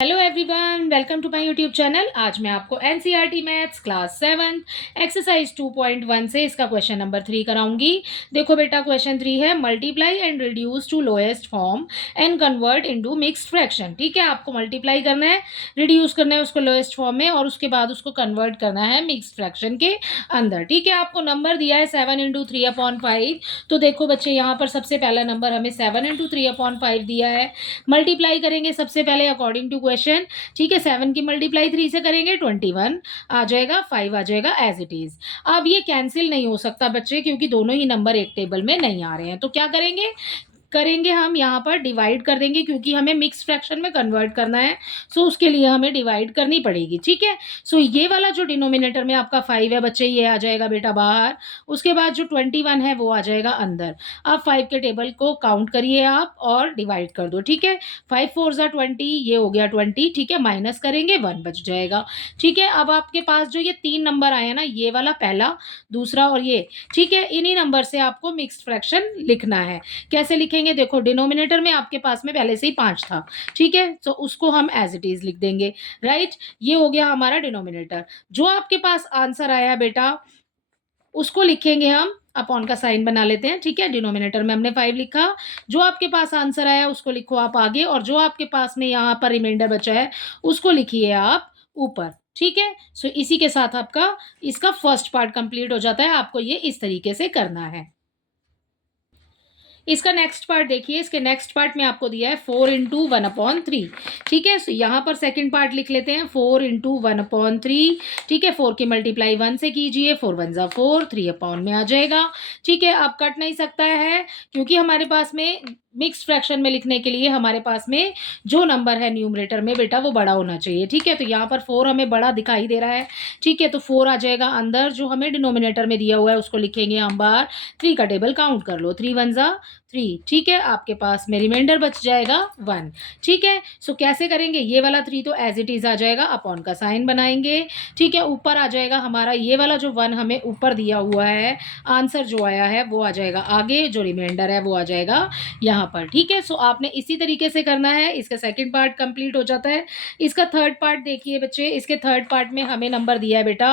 Hello everyone, welcome to my YouTube channel. आज मैं आपको एनसीईआरटी मैथ्स क्लास 7 एक्सरसाइज 2.1 से इसका क्वेश्चन नंबर 3 कराऊंगी। देखो बेटा, क्वेश्चन 3 है multiply and reduce to lowest form and convert into mixed fraction. ठीक है, आपको मल्टीप्लाई करना है, रिड्यूस करना है उसको लोएस्ट फॉर्म में और उसके बाद उसको कन्वर्ट करना है मिक्स्ड फ्रैक्शन के अंदर। ठीक है, आपको नंबर दिया है 7 × 3/5। तो देखो बच्चे, यहाँ पर सबसे पहला नंबर हमें 7 × 3/5 दिया है। मल्टीप्लाई करेंगे सबसे पहले अकॉर्डिंग टू क्वेश्चन। ठीक है, 7 की मल्टीप्लाई 3 से करेंगे 21 आ जाएगा, 5 आ जाएगा एज इट इज। अब ये कैंसिल नहीं हो सकता बच्चे, क्योंकि दोनों ही नंबर एक टेबल में नहीं आ रहे हैं। तो क्या करेंगे हम यहाँ पर डिवाइड कर देंगे, क्योंकि हमें मिक्स फ्रैक्शन में कन्वर्ट करना है। सो उसके लिए हमें डिवाइड करनी पड़ेगी। ठीक है, सो ये वाला जो डिनोमिनेटर में आपका 5 है बच्चे, ये आ जाएगा बेटा बाहर। उसके बाद जो 21 है वो आ जाएगा अंदर। अब 5 के टेबल को काउंट करिए आप और डिवाइड कर दो। ठीक है, 5 4 ज़ा 20, ये हो गया 20। ठीक है, माइनस करेंगे 1 बच जाएगा। ठीक है, अब आपके पास जो ये 3 नंबर आए ना, ये वाला पहला, दूसरा और ये, ठीक है, इन्हीं नंबर से आपको मिक्स्ड फ्रैक्शन लिखना है। कैसे लिखेंगे? देखो, डिनोमिनेटर में आपके पास में पहले से ही 5 था। ठीक है, तो उसको हम एज इट इज लिख देंगे। राइट, ये हो गया हमारा डिनोमिनेटर। जो आपके पास आंसर आया बेटा, उसको लिखेंगे हम, अपॉन का साइन बना लेते हैं। ठीक है, डिनोमिनेटर में हमने 5 लिखा। जो आपके पास आंसर आया उसको लिखो आप आगे, और जो आपके पास में यहाँ पर रिमाइंडर बचा है उसको लिखिए आप ऊपर। ठीक है, सो इसी के साथ आपका इसका फर्स्ट पार्ट कंप्लीट हो जाता है। आपको ये इस तरीके से करना है। इसका नेक्स्ट पार्ट देखिए। इसके नेक्स्ट पार्ट में आपको दिया है 4 × 1/3। ठीक है, सो यहाँ पर सेकंड पार्ट लिख लेते हैं 4 × 1/3। ठीक है, 4 की मल्टीप्लाई 1 से कीजिए, 4 1 ज़ा 4, 3 अपॉन में आ जाएगा। ठीक है, अब कट नहीं सकता है, क्योंकि हमारे पास में मिक्स्ड फ्रैक्शन में लिखने के लिए हमारे पास में जो नंबर है न्यूमरेटर में बेटा, वो बड़ा होना चाहिए। ठीक है, तो यहाँ पर 4 हमें बड़ा दिखाई दे रहा है। ठीक है, तो 4 आ जाएगा अंदर। जो हमें डिनोमिनेटर में दिया हुआ है उसको लिखेंगे हम बाहर। 3 का टेबल काउंट कर लो, 3 1 ज़ा 3। ठीक है, आपके पास में रिमाइंडर बच जाएगा 1। ठीक है, सो कैसे करेंगे? ये वाला 3 तो एज इट इज आ जाएगा, अपॉन का साइन बनाएंगे। ठीक है, ऊपर आ जाएगा हमारा ये वाला जो 1 हमें ऊपर दिया हुआ है, आंसर जो आया है वो आ जाएगा आगे, जो रिमाइंडर है वो आ जाएगा यहाँ पर। ठीक है, सो आपने इसी तरीके से करना है। इसका सेकंड पार्ट कंप्लीट हो जाता है। इसका थर्ड पार्ट देखिए बच्चे। इसके थर्ड पार्ट में हमें नंबर दिया है बेटा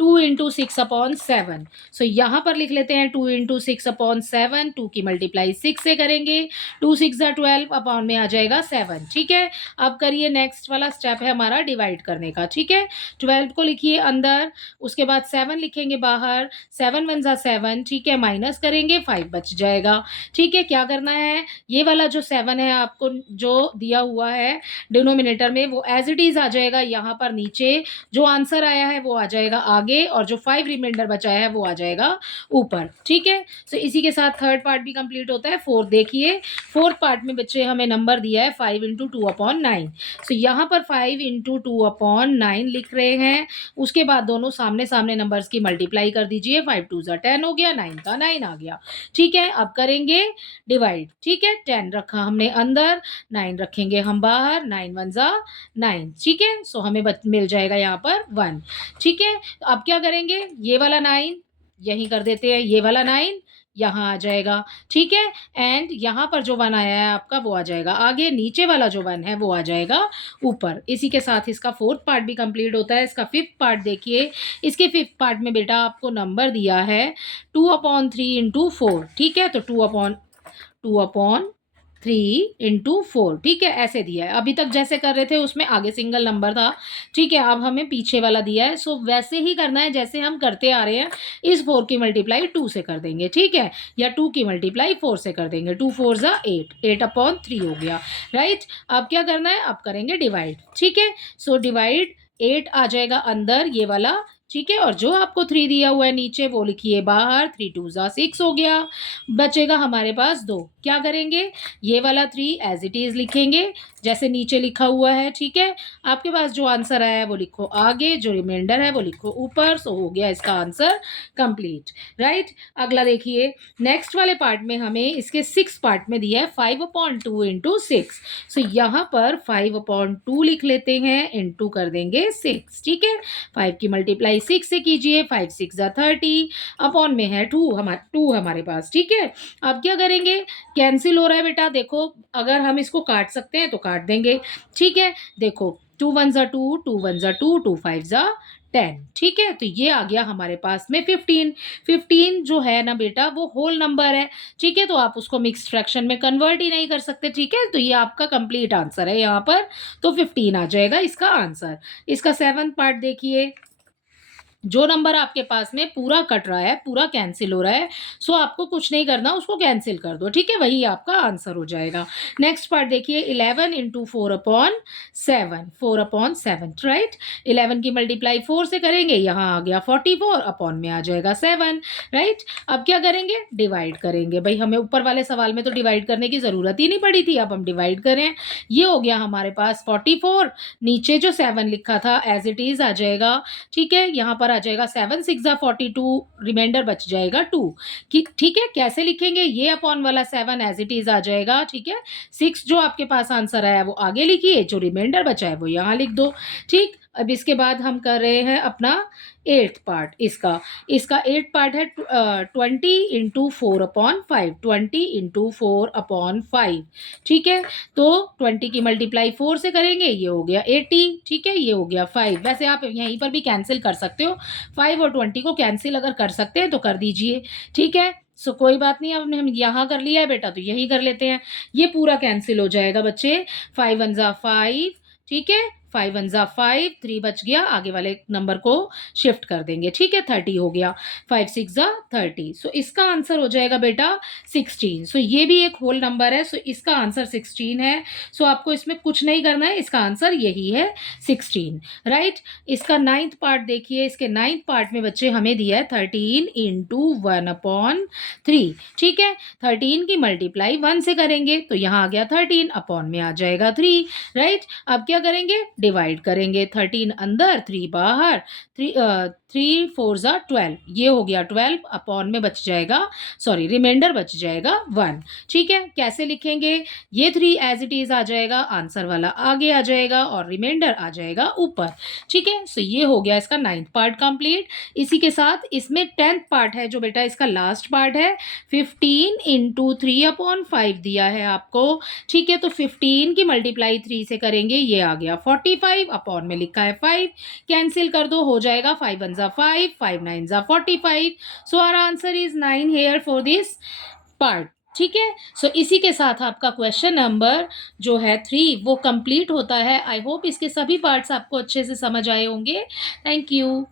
2 × 6/7। सो यहाँ पर लिख लेते हैं 2 × 6/7। 2 की मल्टीप्लाई 6 से करेंगे, 2 6 ज़ा 12, अपॉन में आ जाएगा 7। ठीक है, अब करिए नेक्स्ट वाला स्टेप है हमारा डिवाइड करने का। ठीक है, 12 को लिखिए अंदर, उसके बाद 7 लिखेंगे बाहर। 7 1 ज़ा 7। ठीक है, माइनस करेंगे 5 बच जाएगा। ठीक है, क्या करना है? ये वाला जो 7 है आपको जो दिया हुआ है डिनोमिनेटर में, वो एज इट इज आ जाएगा यहाँ पर नीचे। जो आंसर आया है वो आ जाएगा आगे, और जो 5 रिमाइंडर बचाया है वो आ जाएगा ऊपर। ठीक है, सो इसी के साथ थर्ड पार्ट भी कंप्लीट होता है। फोर्थ देखिए, फोर्थ पार्ट में बच्चे हमें नंबर दिया है 5 × 2/9। सो यहाँ पर 5 × 2/9 लिख रहे हैं। उसके बाद दोनों सामने सामने नंबर्स की मल्टीप्लाई कर दीजिए। 5 2 ज़ा 10 हो गया, 9 का 9 आ गया। ठीक है, अब करेंगे डिवाइड। ठीक है, 10 रखा हमने अंदर, 9 रखेंगे हम बाहर। 9 1 ज़ा 9। ठीक है, सो हमें मिल जाएगा यहाँ पर 1। ठीक है, अब क्या करेंगे? ये वाला 9 यहीं कर देते हैं, ये वाला 9 यहाँ आ जाएगा। ठीक है, एंड यहाँ पर जो 1 आया है आपका वो आ जाएगा आगे, नीचे वाला जो 1 है वो आ जाएगा ऊपर। इसी के साथ इसका फोर्थ पार्ट भी कंप्लीट होता है। इसका फिफ्थ पार्ट देखिए। इसके फिफ्थ पार्ट में बेटा आपको नंबर दिया है 2/3 × 4। ठीक है, तो 2/3 × 4। ठीक है, ऐसे दिया है। अभी तक जैसे कर रहे थे उसमें आगे सिंगल नंबर था। ठीक है, अब हमें पीछे वाला दिया है। सो वैसे ही करना है जैसे हम करते आ रहे हैं। इस 4 की मल्टीप्लाई 2 से कर देंगे। ठीक है, या 2 की मल्टीप्लाई 4 से कर देंगे। 2 4 ज़ा 8, 8/3 हो गया। राइट, अब क्या करना है? अब करेंगे डिवाइड। ठीक है, सो डिवाइड 8 आ जाएगा अंदर, ये वाला। ठीक है, और जो आपको 3 दिया हुआ है नीचे वो लिखिए बाहर। 3 2 ज़ा 6 हो गया। बचेगा हमारे पास 2। क्या करेंगे? ये वाला 3 एज इट इज लिखेंगे जैसे नीचे लिखा हुआ है। ठीक है, आपके पास जो आंसर आया है वो लिखो आगे, जो रिमाइंडर है वो लिखो ऊपर। सो हो गया इसका आंसर कंप्लीट। राइट, अगला देखिए। नेक्स्ट वाले पार्ट में हमें इसके 6 पार्ट में दिया है 5/2 × 6। सो यहाँ पर 5/2 लिख लेते हैं, इंटू कर देंगे 6। ठीक है, 5 की मल्टीप्लाई 6 से कीजिए। 5 6 ज़ा 30, अपॉन में है 2 हमारे पास। ठीक है, अब क्या करेंगे? कैंसिल हो रहा है बेटा, देखो अगर हम इसको काट सकते हैं तो काट देंगे, ठीक है। देखो 2 1 ज़ा 2, 2 1 ज़ा 2, 2 5 ज़ा 10, ठीक है। तो ये आ गया हमारे पास में 15। 15 जो है ना बेटा वो होल नंबर है, ठीक है। तो आप उसको मिक्स्ड फ्रैक्शन में कन्वर्ट ही नहीं कर सकते, ठीक है। तो ये आपका कंप्लीट आंसर है यहाँ पर, तो 15 आ जाएगा इसका आंसर। इसका 7th पार्ट देखिए, जो नंबर आपके पास में पूरा कट रहा है, पूरा कैंसिल हो रहा है, सो आपको कुछ नहीं करना, उसको कैंसिल कर दो, ठीक है। वही आपका आंसर हो जाएगा। नेक्स्ट पार्ट देखिए, 11 इंटू 4/7, 4/7, राइट। 11 की मल्टीप्लाई 4 से करेंगे, यहाँ आ गया 44, अपॉन में आ जाएगा 7, राइट। अब क्या करेंगे, डिवाइड करेंगे। भाई हमें ऊपर वाले सवाल में तो डिवाइड करने की ज़रूरत ही नहीं पड़ी थी, अब हम डिवाइड करें। ये हो गया हमारे पास 44, नीचे जो 7 लिखा था एज इट इज़ आ जाएगा, ठीक है। यहाँ पर आ जाएगा 7 6 ज़ा 42, रिमाइंडर बच जाएगा 2, ठीक है। कैसे लिखेंगे, ये अपॉन वाला 7 एज इट इज आ जाएगा, ठीक है। 6 जो आपके पास आंसर आया वो आगे लिखिए, जो रिमाइंडर बचा है वो यहाँ लिख दो, ठीक। अब इसके बाद हम कर रहे हैं अपना 8th पार्ट। इसका 8th पार्ट है 20 इंटू 4/5, 20 इंटू 4/5, ठीक है। तो 20 की मल्टीप्लाई 4 से करेंगे, ये हो गया 80, ठीक है। ये हो गया 5। वैसे आप यहीं पर भी कैंसिल कर सकते हो, 5 और 20 को कैंसिल अगर कर सकते हैं तो कर दीजिए, ठीक है। सो कोई बात नहीं, अब हम यहाँ कर लिया है बेटा तो यही कर लेते हैं, ये पूरा कैंसिल हो जाएगा बच्चे। 5 1 ज़ा 5, ठीक है। 5 1 ज़ा 5, 3 बच गया, आगे वाले नंबर को शिफ्ट कर देंगे, ठीक है। 30 हो गया, 5 6 ज़ा 30, सो इसका आंसर हो जाएगा बेटा 16। सो ये भी एक होल नंबर है, सो इसका आंसर 16 है। सो आपको इसमें कुछ नहीं करना है, इसका आंसर यही है 16, राइट। इसका 9th पार्ट देखिए, इसके 9th पार्ट में बच्चे हमें दिया है 13 इंटू 1/3, ठीक है। 13 की मल्टीप्लाई 1 से करेंगे तो यहाँ आ गया 13, अपॉन में आ जाएगा 3, राइट। अब क्या करेंगे, डिवाइड करेंगे, 13 अंदर 3 बाहर, 3 4 ज़ा 12, ये हो गया 12, अपॉन में बच जाएगा, सॉरी रिमाइंडर बच जाएगा 1, ठीक है। कैसे लिखेंगे, ये 3 एज इट इज आ जाएगा, आंसर वाला आगे आ जाएगा और रिमाइंडर आ जाएगा ऊपर, ठीक है। सो ये हो गया इसका 9th पार्ट कंप्लीट। इसी के साथ इसमें 10th पार्ट है जो बेटा इसका लास्ट पार्ट है, 15 इंटू 3/5 दिया है आपको, ठीक है। तो 15 की मल्टीप्लाई 3 से करेंगे, ये आ गया 45, अपॉन में लिखा है 5, कैंसिल कर दो, हो जाएगा 5 1 ज़ा 5, 5 9 ज़ा 45। So our answer is 9 here for this part, ठीक है। सो इसी के साथ आपका क्वेश्चन नंबर जो है 3 वो कंप्लीट होता है। आई होप इसके सभी पार्ट्स आपको अच्छे से समझ आए होंगे। Thank you.